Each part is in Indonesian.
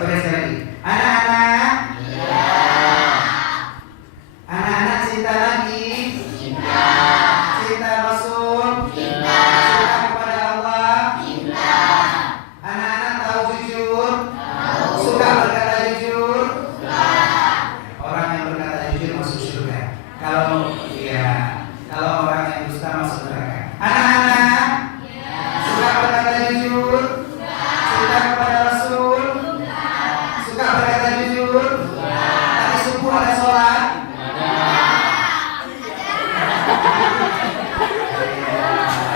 Coba sekali lagi. Anak-anak. Anak-anak cinta Nabi. Cinta Rasul. Cinta kepada Allah. Anak-anak tahu jujur. Suka berkata jujur. Orang yang berkata jujur masuk surga. Kalau orang yang dusta masuk neraka. Anak-anak suka berkata jujur. Cinta kepada Rasul. Suka berkata jujur. Tadi subuh ada sholat.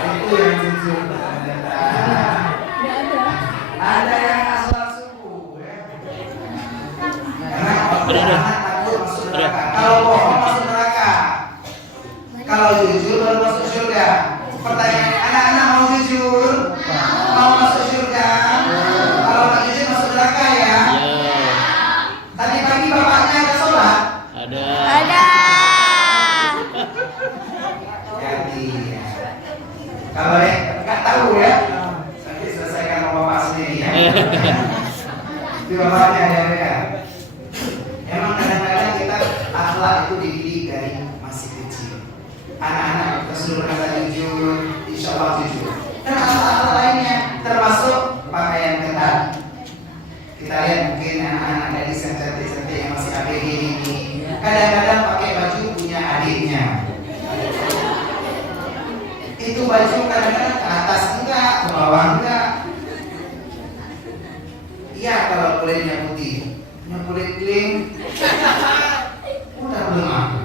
Itu yang jujur. Ada yang nggak sholat subuh ya. Karena anak takut masuk neraka. Kalau bohong masuk neraka. Kalau jujur baru masuk surga. Pertanyaan, anak-anak mau jujur? Mau masuk surga? Kalau nggak jujur masuk neraka ya? Tadi pagi bapaknya ada sholat? Ada. Jadi ya. Kalau nggak tahu ya, nanti selesaikan sama bapak sendiri ya. Itu bapaknya ada ya. Emang kadang-kadang kita akhlak itu dididik dari masih kecil. Anak-anak kita suruh berkata jujur, insya Allah jujur. Dan akhlak lainnya termasuk pakaian ketat. Kita lihat mungkin anak-anak gadis yang cantik-cantik yang masih ABG ini kadang-kadang pakai baju punya adiknya. Itu baju kadang-kadang ke atas enggak, ke bawah enggak. Iya kalau kulitnya putih, yang kulit kering, udah belum aku.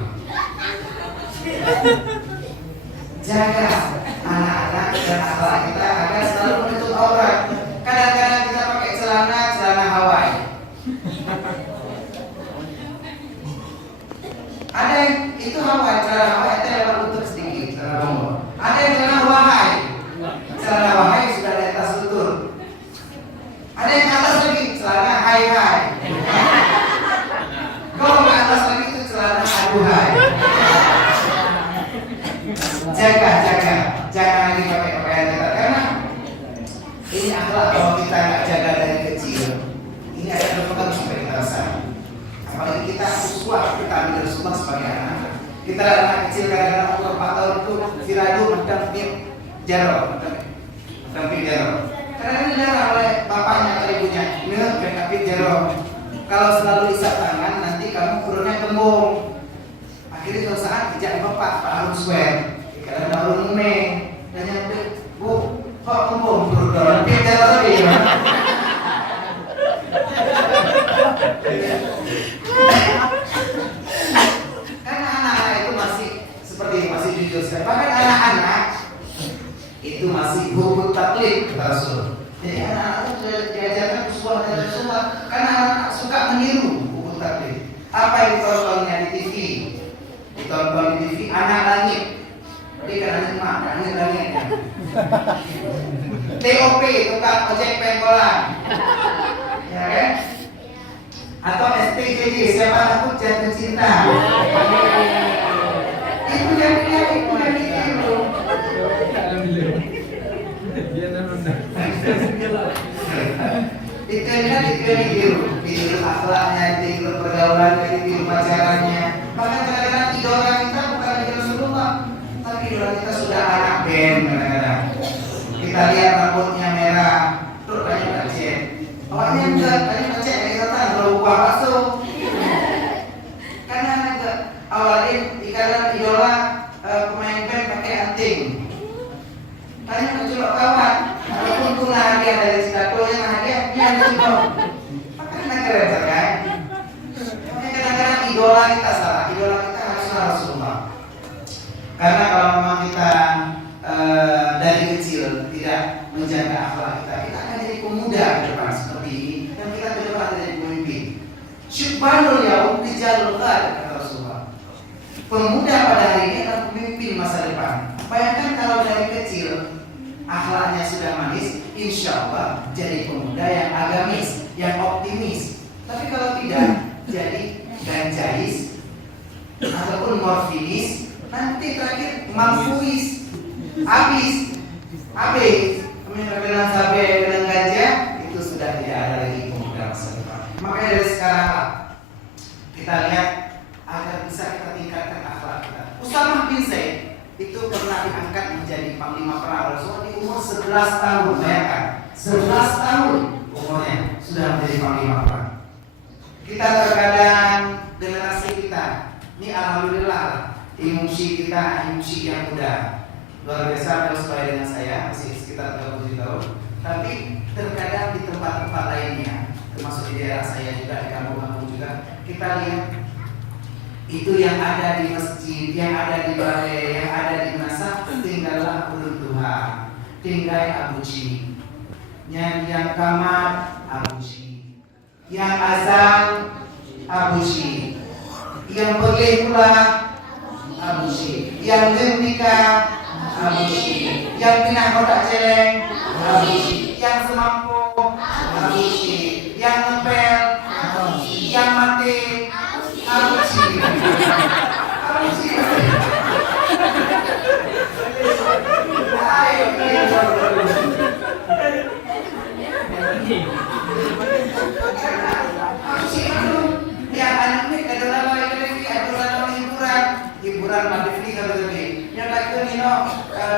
Jaga anak-anak dan akhlak kita agar selalu menutup aurat. Kadang-kadang kita pakai celana Hawaii. Ada yang itu Hawaii, celana Hawaii itu lebar lutut sedikit, celana bongol. Ada yang celana Wahai sudah di atas lutut. Ada yang ke atas lagi, celana hai. Kalau ke atas lagi itu celana aduhai. Jangan lagi pakai pakaian ketat karena ini akhlak kalau kita nggak jaga dari kecil, ini ada berpengaruh sampai kita rasa. Apalagi kita uswah, kita ambil Rasulullah sebagai anak. Kita anak kecil kadang-kadang umur 4 tahun itu firadu mendamping jaro. Karena ini dilarang oleh bapaknya atau ibunya, mendamping jaro. Kalau selalu isap tangan, nanti kamu perutnya kembung. Akhirnya suatu saat tidak bapak harus swear. Karena baru nuneng dan yang bu, kok kembung perut dalam pijat tadi ya. Karena anak-anak itu masih jujur sekali. Bahkan anak-anak itu masih hukum taklid kata Rasul. Jadi anak-anak itu diajarkan uswah dari Rasulullah. Karena anak-anak suka meniru hukum taklid. Apa yang ditontonnya di TV? Ditonton di TV anak langit. Jadi kadang-kadang langit ya. TOP tukang ojek pengkolan. Ya kan? Atau SPJJ siapa takut jatuh cinta. Itu yang ditiru. Itu yang ditiru akhlaknya, ditiru pergaulannya, ditiru pacarannya. Bahkan kadang-kadang idola kita bukan Rasulullah, tapi idola kita sudah anak band kadang-kadang. Kita lihat rambutnya merah, terus banyak aceh. Awalnya enggak, banyak aceh yang kata berubah masuk. Karena enggak awalnya ikatan idola pemain band pakai anting. Banyak mencolok kawan, walaupun punya hadiah dari Chicago yang hadiah dia mencolok. Makanya keren kan? Kadang-kadang idola kita salah, idola kita haruslah Rasulullah. Karena kalau memang kita dari kecil tidak menjaga akhlak kita akan jadi pemuda ke depan seperti ini dan kita ke depan jadi pemimpin. Syubhanul yaum rijalul qad kata Rasulullah. Pemuda pada hari ini adalah pemimpin masa depan. Bayangkan kalau dari kecil akhlaknya sudah manis, insya Allah jadi pemuda yang agamis, yang optimis. Tapi kalau tidak, jadi ganjais ataupun morfinis, nanti terakhir mampuis, habis, dengan sabe dengan gajah itu sudah tidak ada lagi pemuda masa depan. Makanya dari sekarang lah kita lihat agar bisa kita tingkatkan akhlak kita. Usamah bin Zaid itu pernah diangkat menjadi panglima perang Rasulullah di umur 11 tahun. Bayangkan, 11 tahun umurnya sudah menjadi panglima perang. Kita terkadang generasi kita ini alhamdulillah emosi kita emosi yang muda luar biasa, kalau sesuai dengan saya masih sekitar 30 tahun. Tapi terkadang di tempat-tempat lainnya, termasuk di daerah saya juga, di kampung-kampung juga, kita lihat itu yang ada di masjid, yang ada di balai, yang ada di masa tinggallah Tuhan, tinggal Abu Ji, yang kamar Abu Ji, yang azan Abu Ji, yang boleh pula Abu Ji, yang nikah Abu Ji, yang pindah kotak celeng Abu Ji, yang semampu Abu Ji, yang ngepel Abu Ji, yang mati Abu Ji. Abu Ji. Ayo yang anak ini adalah hiburan madifni kalau tadi. Yang lagi ni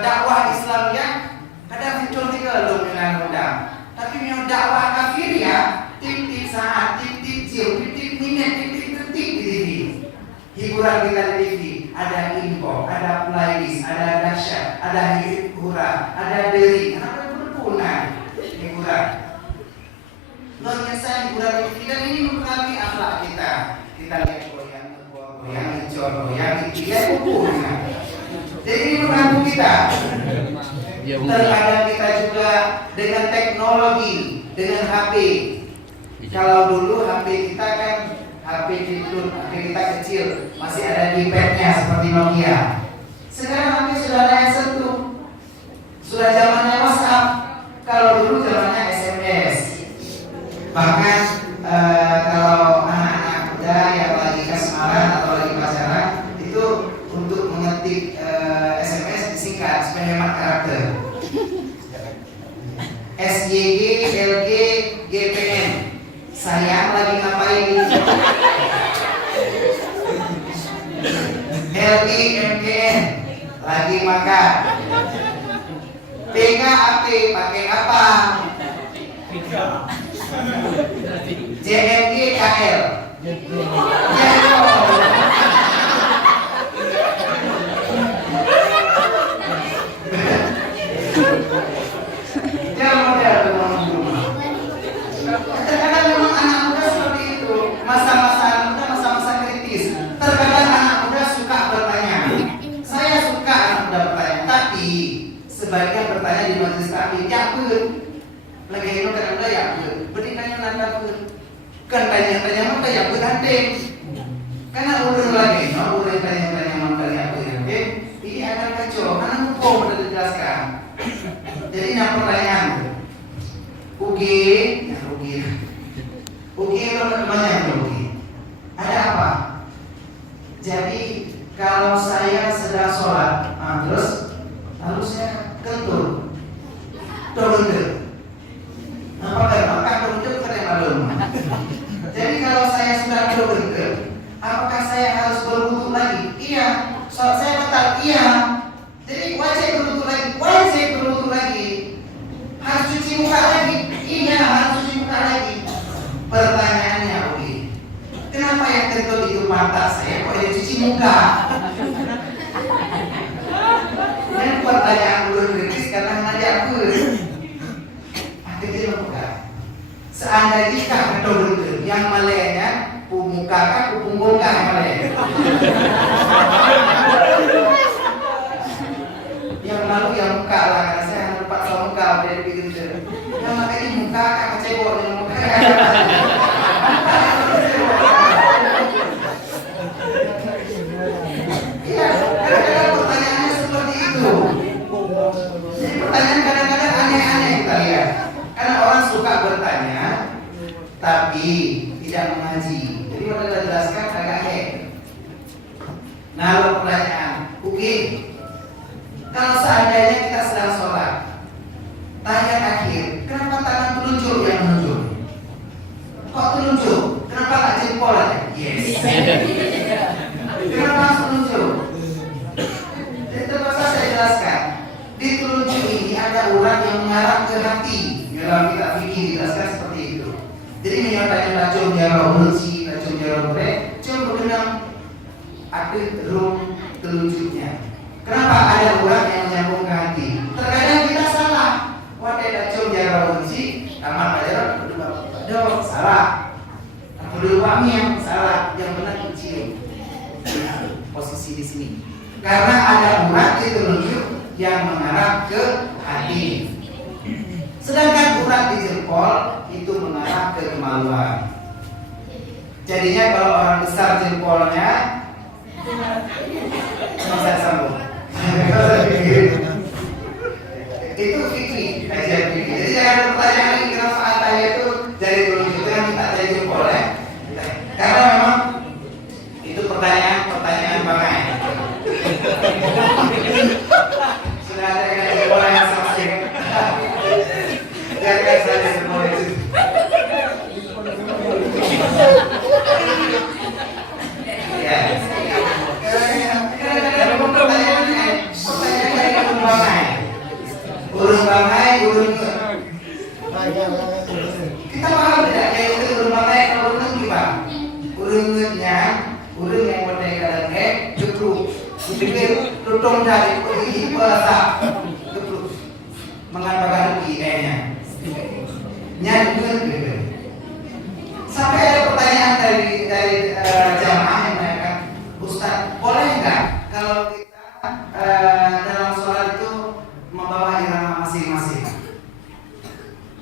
dakwah Islam yang kadang muncul tiga loh dengan mudah. Tapi yang dakwah kafir ya, tip-tip saat, tip-tip jil, tip-tip minit, tip-tip detik di TV. Hiburan kita di TV, ada info, ada playlist, ada dahsyat, ada hiburan, ada deri, ada berpunan hiburan. Luar biasa hiburan di TV dan ini mempengaruhi akhlak kita. Kita lihat goyang, goyang, dia kumpul. Jadi ini mengganggu kita. Terkadang kita juga dengan teknologi, dengan HP. Kalau dulu HP kita kan HP itu, HP kita kecil, masih ada keypadnya seperti Nokia. Sekarang HP sudah ada yang sentuh, sudah zamannya WhatsApp. Kalau dulu zamannya SMS. Bahkan kalau anak-anak muda yang lagi kasmaran atau lagi pacaran itu untuk mengetik SMS disingkat supaya hemat karakter. SYG, LG, GPN. Sayang lagi ngapain? LG, MGN lagi makan. PKAP pakai apa? JNG KL. Terkadang memang anak muda seperti itu. Masa-masa muda, masa-masa kritis. Terkadang anak muda suka bertanya. Saya suka anak muda bertanya. Tapi sebaiknya bertanya di majelis taklim. Ya pun, lagi itu kadang-kadang ya pun. Berikannya nanda pun. Kan tanya-tanya maka ya pun nanti. Karena urus lagi, urus tanya-tanya maka ya pun nanti. Ini akan kacau. Karena hukum sudah dijelaskan. Jadi yang pertanyaan UG itu banyak UG. Ada apa? Jadi kalau saya sedang sholat, terus lalu saya kentur, dorunde. Apakah dorunde keren malum? Jadi kalau saya sudah dorunde, apakah saya harus berwudu lagi? Iya. Sholat saya batal? Iya. Jadi wajib berwudu lagi. Wajib berwudu lagi. Harus cuci muka lagi? Iya, harus cuci muka lagi. Pertanyaannya, Uli, kenapa yang kentut itu mata saya kok dia cuci muka? Ini pertanyaan belum kritis karena hanya aku. Akhirnya muka. Seandainya jika betul yang malainya muka kan punggungnya malai. Yang lalu yang muka lah karena saya lupa soal muka dari bikin itu. Yang makanya muka kan kecebol dengan muka. Iya, kadang-kadang pertanyaannya seperti itu. Jadi pertanyaan kadang-kadang aneh-aneh kita lihat. Karena orang suka bertanya, tapi tidak mengaji. Jadi kalau kita jelaskan agak aneh. Nah, lalu pertanyaan, oke. Kalau seandainya kita sedang sholat, tanya akhir, kenapa tangan telunjuk yang menunjuk? Kok telunjuk? dijelaskan seperti itu. Jadi menyatakan racun jaro bersih, racun jaro bersih, cuma berkenaan akhir rum telunjuknya. Kenapa ada orang yang menyambung ke hati? Terkadang kita salah. Wadah racun jaro bersih, kamar jaro berdua salah. Berdua yang salah, yang benar mencium. Posisi di sini. Karena ada urat di telunjuk yang mengarah ke hati. Sedangkan urat di jempol itu mengarah ke kemaluan. Jadinya kalau orang besar jempolnya bisa sambung. Itu fikri, kajian fikri. Jadi jangan ada pertanyaan lagi kenapa ataya itu dari telunjuk itu yang kita dari jempol ya. Karena memang itu pertanyaan bangai. Sudah ada yang jempol yang sama sekali. Biarkan saja semua itu. Ya. Urung bangai, urung. Kita paham tidak? Kayak itu urung bangai, urung gimana? Urung yang merdeka dan cukup. Dipikir tutung dari bahasa cukup mengatakan kayaknya. Nyari sampai ada pertanyaan dari jamaah yang menanyakan, Ustaz, boleh nggak kalau kita dalam sholat itu membawa irama masing-masing?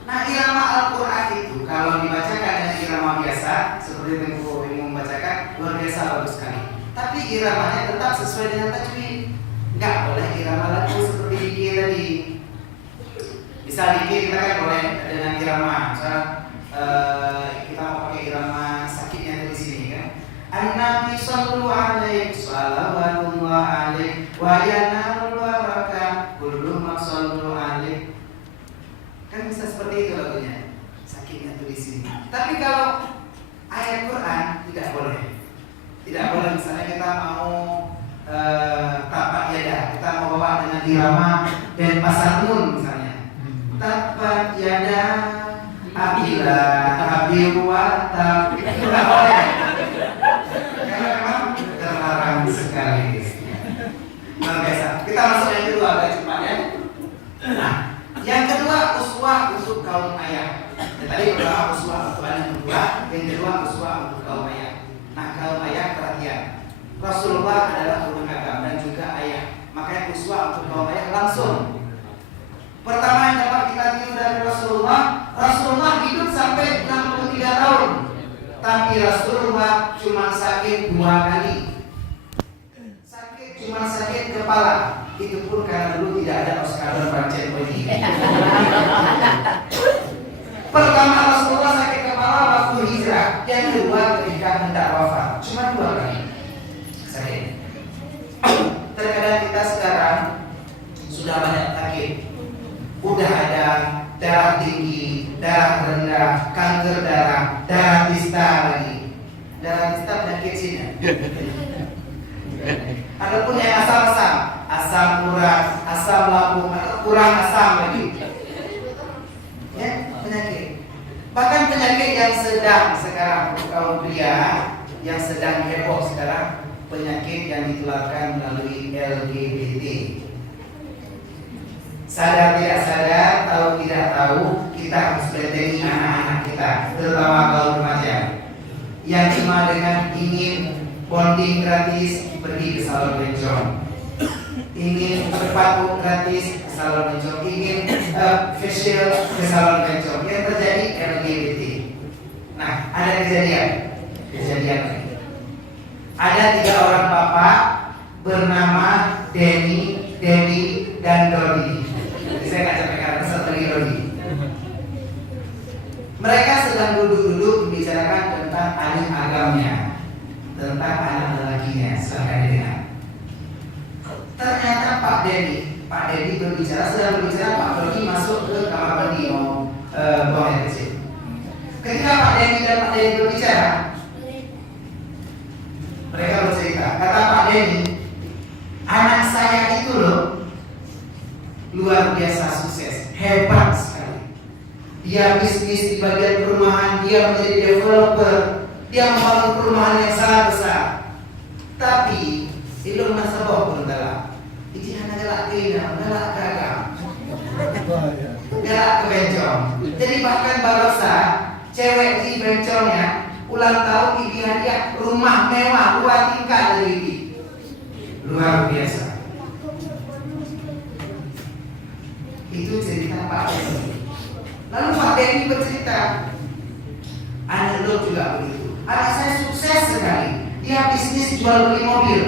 Nah, irama Al-Quran itu kalau dibacakan dengan irama biasa seperti yang Ibu membacakan luar biasa bagus sekali. Tapi iramanya tetap sesuai dengan tajwid. Nggak boleh irama lagu seperti dikir tadi. Bisa dikir kita kan boleh dengan irama. Kita mau pakai irama sakitnya dari sini kan. An-Nabi sallallahu alaihi salawatullah alaihi wa yanalul baraka kullu ma sallallahu alaihi. Kan bisa seperti itu lagunya. Sakitnya tuh di sini. Tapi kalau ayat Quran tidak boleh. Tidak boleh misalnya kita mau tapak yada, kita mau bawa dengan irama dan pasar nun misalnya. Tapak yada Abila Abiwata itu tidak boleh. Karena memang terlarang sekali. Luar biasa. Kita masuk yang kedua agak cepat ya. Nah, yang kedua uswah untuk kaum ayah. Tadi pertama uswah untuk anak kedua, yang kedua uswah untuk kaum ayah. Nah, kaum ayah perhatian. Rasulullah adalah guru agama dan juga ayah. Makanya uswah untuk kaum ayah langsung. Pertama yang dapat kita tiru dari Rasulullah hidup sampai 63 tahun. Tapi Rasulullah cuma sakit 2 kali. Cuma sakit kepala. Itu pun karena dulu tidak ada Oscar Pancen ini. Pertama Rasulullah sakit kepala waktu hijrah. Yang kedua ketika hendak wafat. Cuma 2 kali sakit. Terkadang kita sekarang sudah banyak sakit. Udah ada darah tinggi, darah rendah, kanker darah, darah pista lagi. Darah pista penyakit Cina. Adapun yang asam urat, asam lambung, atau kurang asam lagi. Ya, penyakit. Bahkan penyakit yang sedang sekarang untuk kaum pria yang sedang heboh sekarang, penyakit yang ditularkan melalui LGBT. Sadar tidak sadar, tahu tidak tahu, kita harus bentengi anak-anak kita, terutama kaum remaja yang cuma dengan ingin bonding gratis pergi ke salon bencong, ingin berpatu gratis ke salon bencong, ingin facial ke salon bencong. Yang terjadi LGBT. Nah, ada kejadian lagi. Ada 3 orang bapak bernama Denny, Dedi, dan Dodi. Saya nggak capek karena satu lagi Dodi. Mereka sedang duduk-duduk membicarakan tentang anak agamanya, tentang anak lelakinya. Silahkan dengar. Ternyata Pak Dedi sedang berbicara. Pak Dodi masuk ke kamar mandi mau buang air kecil. Ketika Pak Dedi dan Pak Dedi berbicara, mereka bercerita. Kata Pak Dedi, anak saya itu loh luar biasa sukses, hebat sekali. dia bisnis di bagian perumahan, dia menjadi developer, dia membangun perumahan yang sangat besar. Tapi ilmu nasabah pun dalam. Ini hanya galak kena, galak gagal, galak ke bencong. Jadi bahkan barosa cewek di bencongnya ulang tahun ini hadiah rumah mewah 2 tingkat dari ini. Luar biasa. Itu cerita Pak Denny. Lalu Pak Denny bercerita, anak lo juga begitu. Anak saya sukses sekali. Dia bisnis jual beli mobil,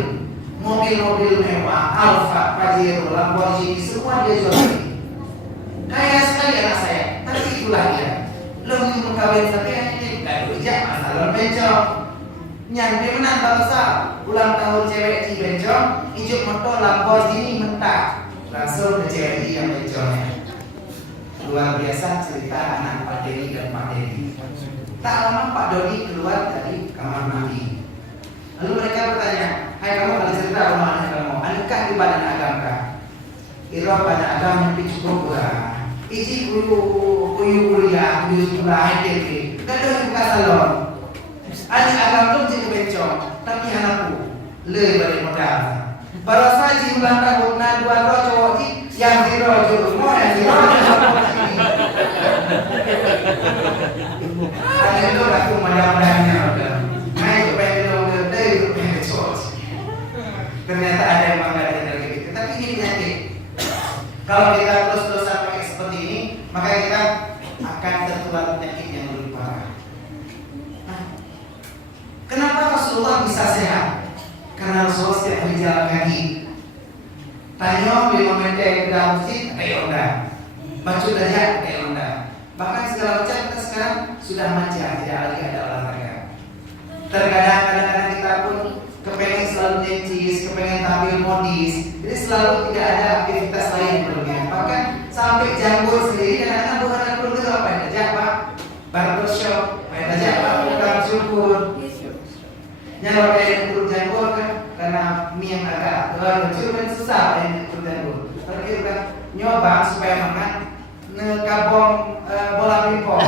mobil-mobil mewah, Alfa, Pajero, Lamborghini, semua dia jual beli. Kaya sekali anak saya. Tapi itulah dia. Lebih kawin tapi ini nggak bekerja masalah bencong. Yang dia menang bangsa ulang tahun cewek di bencong, ijuk motor Lamborghini mentah. Langsung ke cewek yang bencongnya. Luar biasa cerita anak Pak Denny dan Pak Denny. Tak lama Pak Doni keluar dari kamar mandi. Lalu mereka bertanya, hai kamu kalau cerita rumah anak kamu, adakah di badan agama kah? Iro badan agama yang cukup pula. Iji kuyu kuliah, kuyu sekolah, ITB. Gak ada buka salon. Adik agama belum jadi bencong, tapi anakku lebih balik modal. Baru saja ulang tahun na 2 cowok yang zero semua yang zero. Ada itu aku mudah-mudahannya udah. Naik supaya kita dari rupanya cowok. Ternyata ada yang bangga dengan gitu. Tapi ini penyakit. Kalau kita terus-terusan pakai seperti ini, maka kita akan tertular penyakit yang lebih parah. Nah, kenapa Rasulullah bisa sehat? Karena Rasulullah setiap hari jalan kaki. Tanya 5 meter ke dalam masjid, kayak onda. Baca daya, kayak onda. Bahkan segala macam kita sekarang sudah manja, tidak lagi ada olahraga. Terkadang kadang-kadang kita pun kepengen selalu necis, kepengen tampil modis. Jadi selalu tidak ada aktivitas lain berlebihan. Bahkan sampai janggut sendiri kadang-kadang bukan ada keluarga apa yang kerja Pak, barbershop, apa yang kerja Pak, bukan syukur. Nyawa kayak kurang janggut kan, karena mie yang agak lucu kan susah yang kurang janggut. Tapi kita nyoba supaya makan nekabong bola pingpong.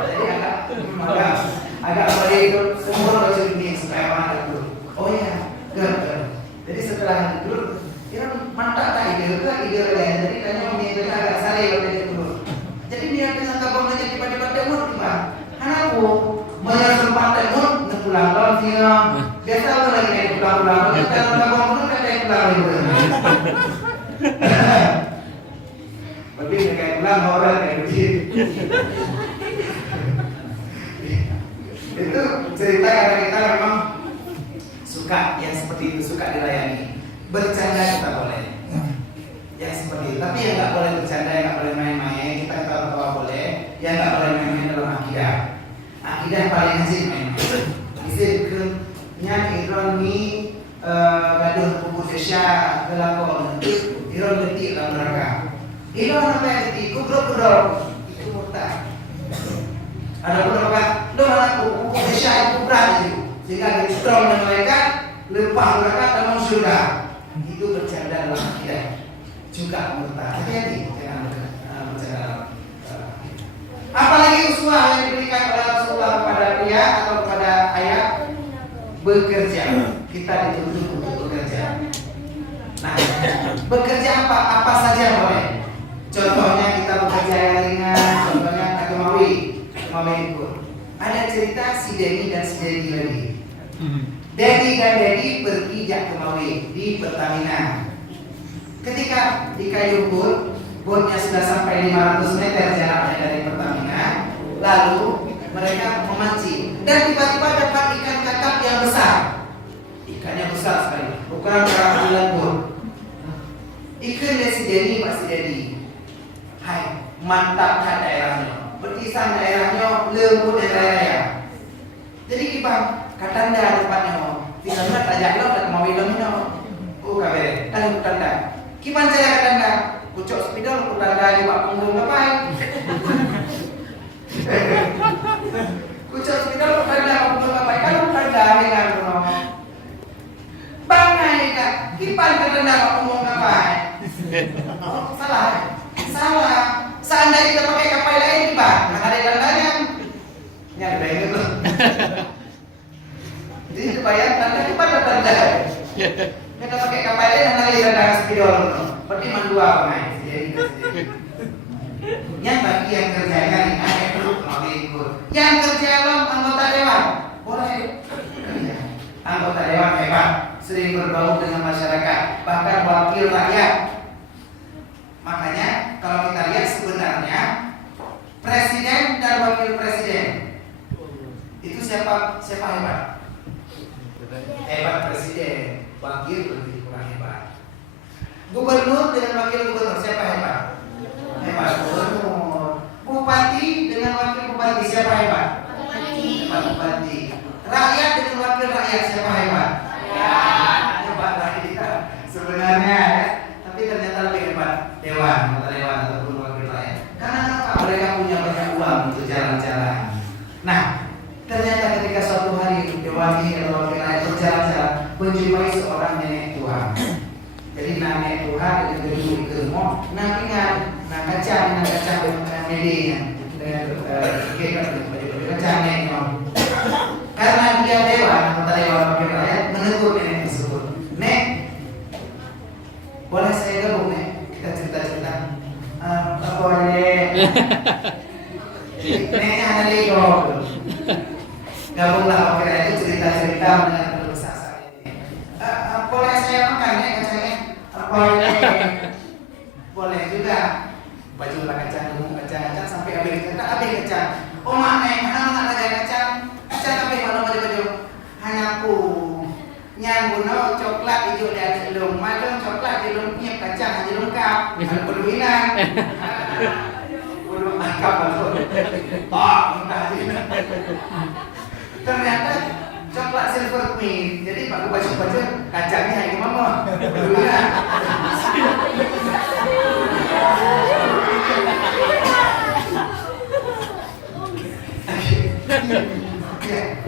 Jadi agak pada itu umur lucu ini supaya makan dulu. Oh iya, ger. Jadi setelah itu dia mantap tak ide lain. Jadi kayaknya mie itu agak sari pada itu. Jadi dia dengan kabong aja tiba-tiba demut gimana? Anakku banyak sempat demut pulang tahun dia biasa aku lagi naik pulang kita kabong itu kan naik pulang itu. Lebih kayak pulang orang kayak begitu. Itu cerita karena kita memang suka yang seperti itu, suka dilayani. Bercanda kita boleh, yang seperti itu. Tapi yang nggak boleh bercanda, yang nggak boleh main-main. Kita ketawa boleh, yang nggak boleh main-main dalam akidah. Akidah paling hasil main-main. Hasil ke nyak iron ni gaduh kubur desya kelakon iron detik dalam neraka. Iron apa yang detik kubur itu murtad. Ada beberapa doa kubur desya itu berat itu sehingga strong dengan mereka lempah mereka dalam surga. Itu bercanda dalam akidah juga murtad. Hati-hati jangan bercanda. Apalagi uswah yang diberikan oleh Rasulullah kepada pria atau kepada ayah, bekerja. Kita dituntut untuk bekerja. Nah, bekerja apa saja boleh. Contohnya kita bekerja yang ringan, contohnya agamawi itu. Ada cerita si Denny dan si Dedi lagi. Dedi dan Dedi pergi Jakemawi di Pertamina. Ketika di Kayu botnya sudah sampai 500 meter jaraknya dari Pertamina, lalu mereka memancing dan tiba-tiba dapat ikan kakap yang besar. Ikannya besar sekali, ukuran bulan bot. Ikannya si Denny masih Dedi. Hai, mantapkan daerahnya, berkisah daerahnya lembut dan raya. Jadi kita katanda tempatnya, tidak tajak lo dan mau bilang ini. Oh kabeh, kan katanda. Kipan saya katanda, kucuk spidol katanda di bawah punggung ngapain? Kucuk spidol katanda punggung ngapain? Kan katanda dengan puno. Bangai kan, kipan katanda punggung ngapain? Salah. Seandainya kita pakai kapal cuma 2 pemain. Yang bagi yang kerja kan perlu mau ikut. Yang kerja anggota dewan boleh kerja. Anggota dewan hebat, sering berbaur dengan masyarakat, bahkan wakil rakyat. Makanya kalau kita lihat sebenarnya presiden dan wakil presiden itu siapa hebat? Hebat presiden, wakil lebih kurang hebat. Gubernur dengan wakil gubernur siapa hebat? Hebat gubernur. Bupati dengan wakil bupati siapa hebat? Hebat bupati. Rakyat dengan wakil rakyat siapa hebat? Hebat rakyat. Sebenarnya ya, tapi ternyata lebih hebat dewan, anggota dewan ataupun wakil rakyat. Karena apa? Mereka punya banyak uang untuk jalan-jalan. Nah, ternyata ketika suatu hari dewan ini atau wakil rakyat berjalan-jalan menjumpai seorang nenek tua. Jadi nenek tua dengan gedung kermo, nampingan, kacang dengan medianya, dengan kacang neneknya. Karena dia dewan, anggota dewan wakil rakyat menegur nenek tersebut. Nek, boleh saya gabung nek? Kita cerita-cerita. Boleh. Neknya ada lego. Gabunglah wakil rakyat itu cerita-cerita mengenai kesasar ini. Boleh saya makan nek kacangnya? Boleh. Boleh juga. Bajulah kacang sampai habis kacang. Oh mak nek, mana ada kacang? Kacang sampai mana baju? Hanya aku. Nyan buno coklat hijau dan jelum, madam coklat jelumnya kacang hanya lengkap. Ada perluinan. Belum lengkap betul. Oh, entah sih. Ternyata coklat silver queen. Jadi pakai baju kacangnya hanya mama. Perluinan.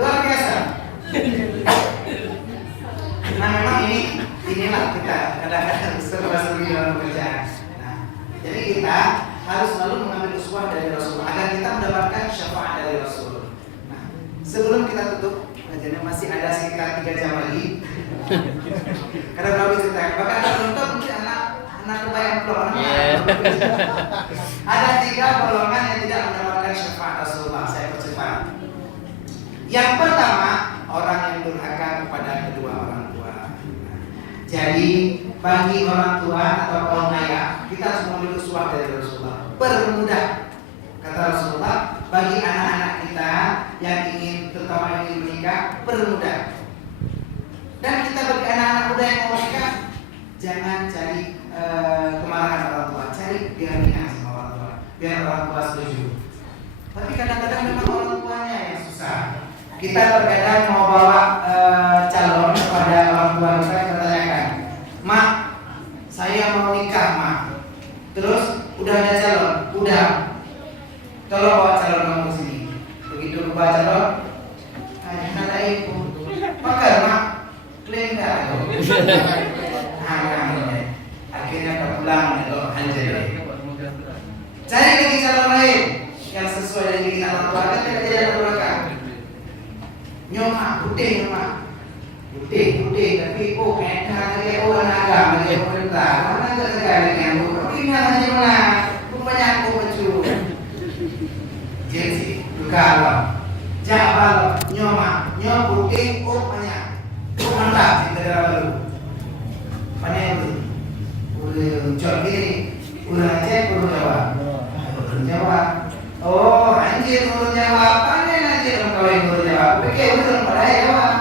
Luar biasa. Nah memang inilah kita kadang-kadang serba-serbi dalam pekerjaan. Nah, jadi kita harus selalu mengambil uswah dari Rasul agar kita mendapatkan syafaat dari Rasul. Nah, sebelum kita tutup, jadi masih ada sekitar 3 jam lagi. Karena belum cerita, bahkan ada penonton mungkin anak terbayang belum. Ada 3 golongan yang tidak mendapatkan syafaat Rasulullah. Saya percepat. Yang pertama, orang yang durhaka kepada kedua orang tua. Jadi bagi orang tua atau kaum ayah, kita harus mengambil uswah dari Rasulullah. Permudah, kata Rasulullah, bagi anak-anak kita yang ingin, terutama ingin menikah, permudah. Dan kita bagi anak-anak muda yang mau menikah, jangan cari kemarahan orang tua, cari biar sama orang tua, biar orang tua setuju. Tapi kadang-kadang memang orang tuanya yang susah. Kita terkadang mau bawa calon kepada orang tua kita tanyakan, mak, saya mau nikah mak. Terus udah ada calon, udah. Tolong bawa calon kamu ke sini. Begitu bawa calon, ada ibu, pakar mak, klaim dah. Akhirnya tak pulang kalau anjay. Cari lagi calon lain yang sesuai dengan kita orang tua, kan tidak jadi ada belakang. Nyoma, putih, tapi kayak orang agama, kayak pemerintah, mana nggak sekali yang putih aja mana, rupanya aku baju, jadi kalau jawab nyoma putih, banyak, mantap kita dalam baru, banyak itu, udah jawab gini, udah cek belum jawab, oh anjir belum jawab, kalau yang baru jawab, oke udah pada jawab.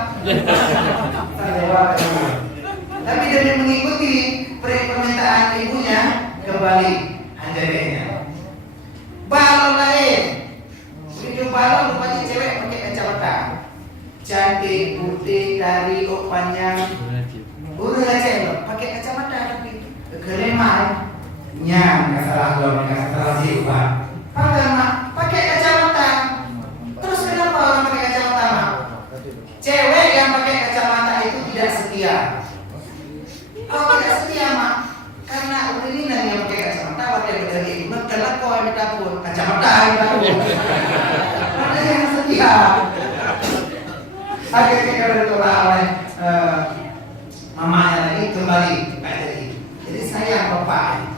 Tapi demi mengikuti permintaan ibunya kembali anjaynya. Balon lain, begitu balon rupanya cewek pakai kacamata, cantik putih dari panjang, udah cewek pakai kacamata tapi kelemah, nggak salah belum nggak salah sifat. Pakai kacamata. Terus kenapa orang pakai kacamata? Cewek yang pakai kacamata itu tidak setia. Kalau tidak setia mak, karena udah ini yang pakai kacamata, pakai berdiri, kalau kau yang dapur kacamata yang dapur, mana yang setia? Akhirnya kalau ditolak oleh mamanya lagi kembali jadi sayang bapak.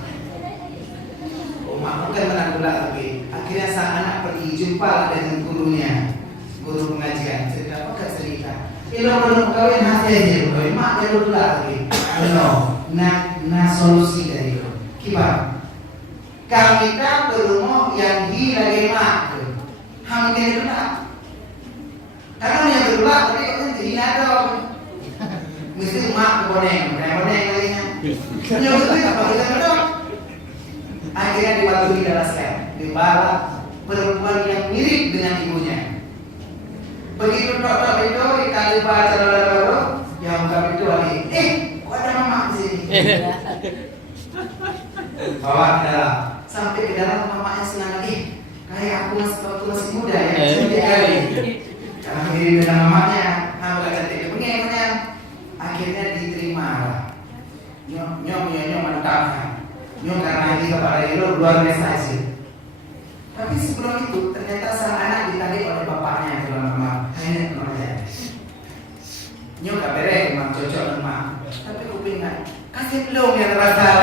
Mak bukan menanggulah lagi. Akhirnya sang anak pergi jumpa dengan gurunya, guru pengajian. Cerita apa kak cerita? Ilo belum kawin hasilnya, kawin mak belum lagi. Nah solusi dari itu. Kibar. Kami kan berumur yang lagi mak. Hampir itu tak. Karena yang berdua tadi kan tidak ada. Mesti mak boneng lainnya. Menyebut itu apa kita betul? Akhirnya dibantu dijelaskan, dibawa perempuan yang mirip dengan ibunya. Begitu dokter itu dikali baca lalu yang kami itu lagi, kok ada mama di sini? Bawa ke dalam, sampai ke dalam mamanya senang lagi. Kayak aku masih muda ya, cantik kali. Karena mirip dengan mamanya, aku cantik. Punya. Akhirnya diterima. Nyom mantap. Nyom karena ini kepada itu luar biasa hasil. Tapi sebelum itu ternyata sang anak ditarik oleh bapaknya dalam kamar. Hanya temannya. Nyom gak beres, memang cocok memang. Tapi kuping kan, kasih belum yang rasa.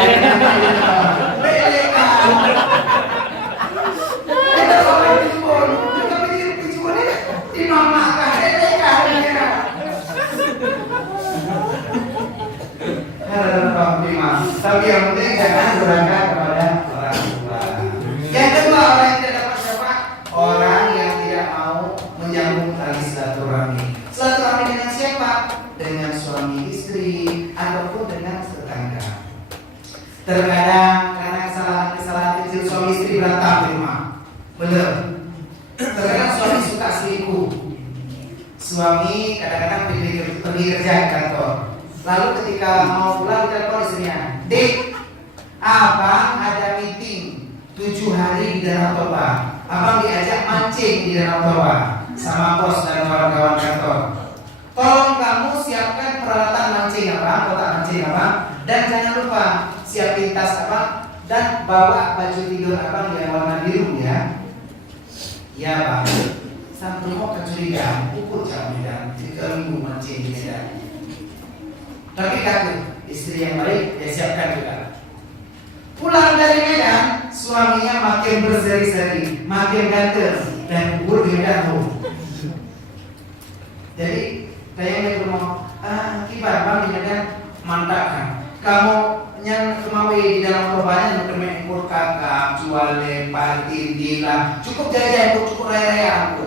Tapi yang penting jangan durhaka kepada orang tua. Yang kedua, orang yang tidak dapat siapa? Orang yang tidak mau menyambung tali silaturahmi. Silaturahmi dengan siapa? Dengan suami istri ataupun dengan tetangga. Terkadang karena kesalahan kecil suami istri berantem di rumah. Benar. Terkadang suami suka selingkuh. Suami kadang-kadang pergi kerja di kantor. Lalu ketika mau pulang telepon istrinya, Dek, abang ada meeting 7 hari di Danau Toba. Abang diajak mancing di Danau Toba sama bos dan kawan-kawan kantor. Tolong kamu siapkan peralatan mancing abang, kotak mancing abang, dan jangan lupa siapin tas abang dan bawa baju tidur abang yang warna biru ya. Ya bang. Sampai mau kecurigaan, pukul jam dan 3 minggu mancing di Medan. Tapi kaku, istri yang baik dia siapkan juga. Pulang dari Medan, suaminya makin berseri-seri, makin ganteng dan kubur di Medan. Jadi saya mau kibar bang di Medan mantap kan. Kamu yang kemawi di dalam korbannya untuk mengukur kakak, jual lempar, tindilah, cukup jajan, cukup raya-raya aku.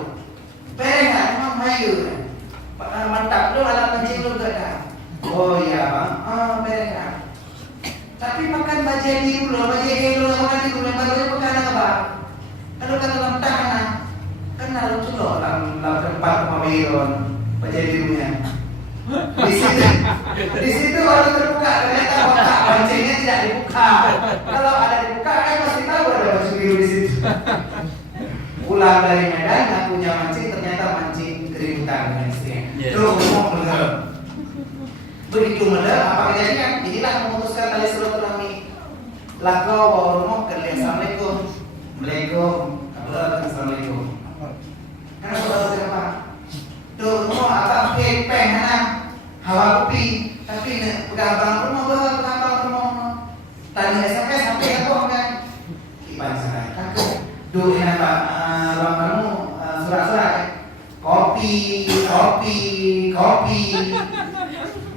Pereng kan, memang mayu kan. Mantap, lu alat mancing lu gak ada. Oh iya bang, mereka. Tapi makan bajai dulu, makan dulu, baru makan apa bang? Kalau kan dalam tangan, kan lalu tu loh, dalam tempat pemawiron bajai dulunya. Di situ kalau terbuka ternyata kotak mancingnya tidak dibuka. Kalau ada dibuka kan pasti tahu ada baju biru di situ. Pulang dari Medan, nggak punya mancing, ternyata mancing keributan dengan istrinya. Terus ngomong bener. Begitu benar apa kejadian? Inilah memutuskan tali silaturahmi. Lako bawa rumah kerja assalamualaikum, waalaikum, assalamualaikum. Karena saudara siapa? Tuh rumah apa? Peng anak, hawa kopi. Tapi pegang abang rumah. Tanya SMS sampai aku kan? Iban sana. Kakak, duh ini apa? Ruang kamu surat-surat. Kopi.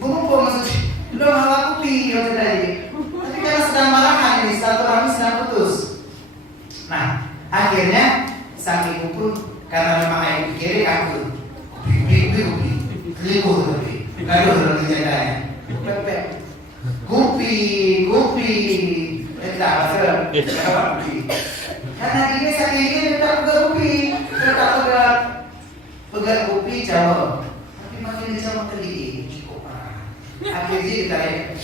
Kumpul maksudnya, udah malah kopi yang tadi. Tapi karena sedang marahan ini, silaturahmi sedang putus. Nah, akhirnya sang ibu pun karena memang ayah pikir aku kopi, selingkuh tapi gaduh dalam kejadiannya. Kopi, tak pasal, kopi. Karena ini saking ini tetap kopi, pegang kopi jauh. Tapi makin jauh makin gigi. Akhirnya ditarik.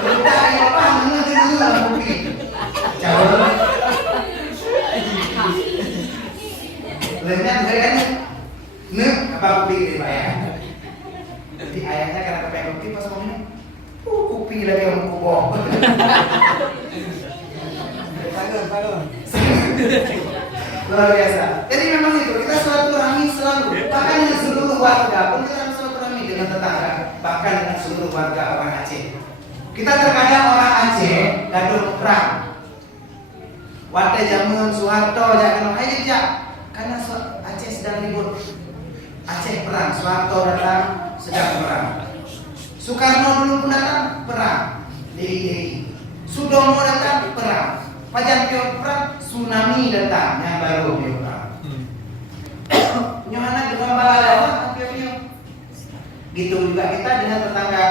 Ditarik apa? Menurut dalam kopi. Jauh. Lenyap kan? Apa kopi ini pak ya? Jadi ayahnya karena kepengen kopi pas mau minum, kopi lagi yang kubok. Luar biasa. Jadi memang itu kita silaturahmi selalu. Bahkan yang seluruh warga pun kita silaturahmi dengan dengan tetangga, bahkan dengan seluruh warga orang Aceh. Kita terkadang orang Aceh gaduh perang. Waktu zaman Soeharto jangan aja karena Aceh sedang ribut. Aceh perang, Soeharto datang sedang perang. Soekarno dulu pun datang perang. Diri. Sudomo datang perang. Pajan Pio perang, tsunami datang yang baru Pio perang. Nyohana dengan balalawa Pio. Gitu juga kita dengan tetangga.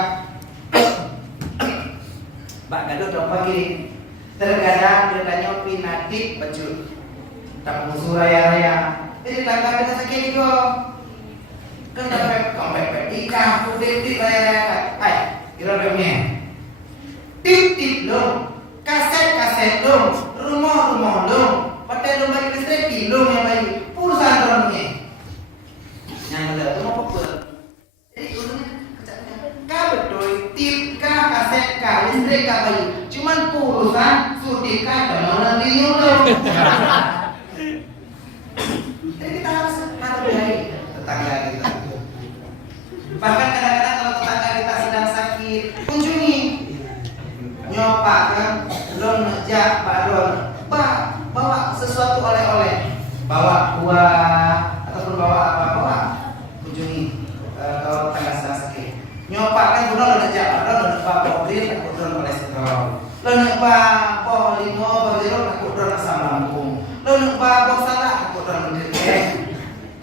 Bak gaduh dong pagi. Terkadang bertanya pinatik baju tak musuh raya-raya. Jadi tangga kita sakit juga. Kan dapat kompet ikan, putih raya-raya. Hai, kira remnya. Tip dong, kaset dong, rumah dong. Pakai dong bagi listrik dong yang baik. Perusahaan dorongnya. Yang ada tu apa pun. Jadi urusannya kecaknya. Kau betul tip kaset listrik baik. Cuman perusahaan sutika dan orang dulu. Jadi kita harus hargai tetangga kita. Bahkan kadang-kadang kalau tetangga kita sedang sakit, kunjungi. Nyopak kan, belum ngejak badon, bawa sesuatu oleh-oleh, bawa buah ataupun bawa apa, bawa kunjungi kalau tetangga sedang sakit. Nyopak kan, belum ngejak badon, bawa mobil, takut drone kolesterol. Lo nyopak polimo, bajero, takut drone asam lambung. Lo nyopak salah, takut drone menderita.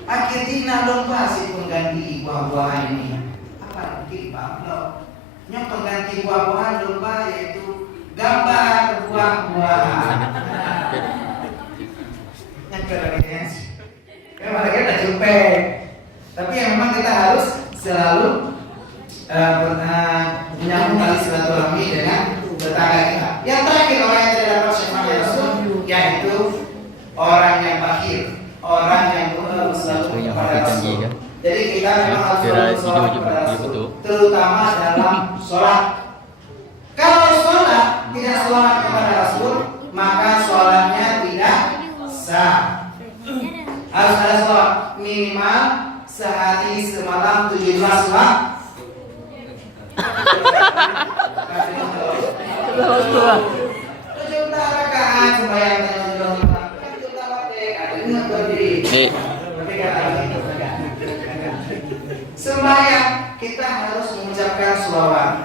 Akhirnya lomba si pengganti buah-buahan ini. Apa lagi Pak? Yang pengganti buah-buahan lomba yaitu gambar buah-buahan. Yang keren sih. Memang kita udah jumpa. Tapi yang memang kita harus selalu menyambung tali silaturahmi dengan tetangga kita. Yang terakhir orang yang tidak dapat syafaat Rasul yaitu orang yang bakhil. Orang yang selalu kepada Rasul. Jadi kita memang harus selalu sholat kepada Rasul, terutama dalam sholat. Kalau sholat tidak sholat kepada Rasul, maka sholatnya tidak sah. Harus ada sholat minimal sehari semalam 17 waktu. 17 rakaat sembahyang sembahyang kita harus mengucapkan sholawat.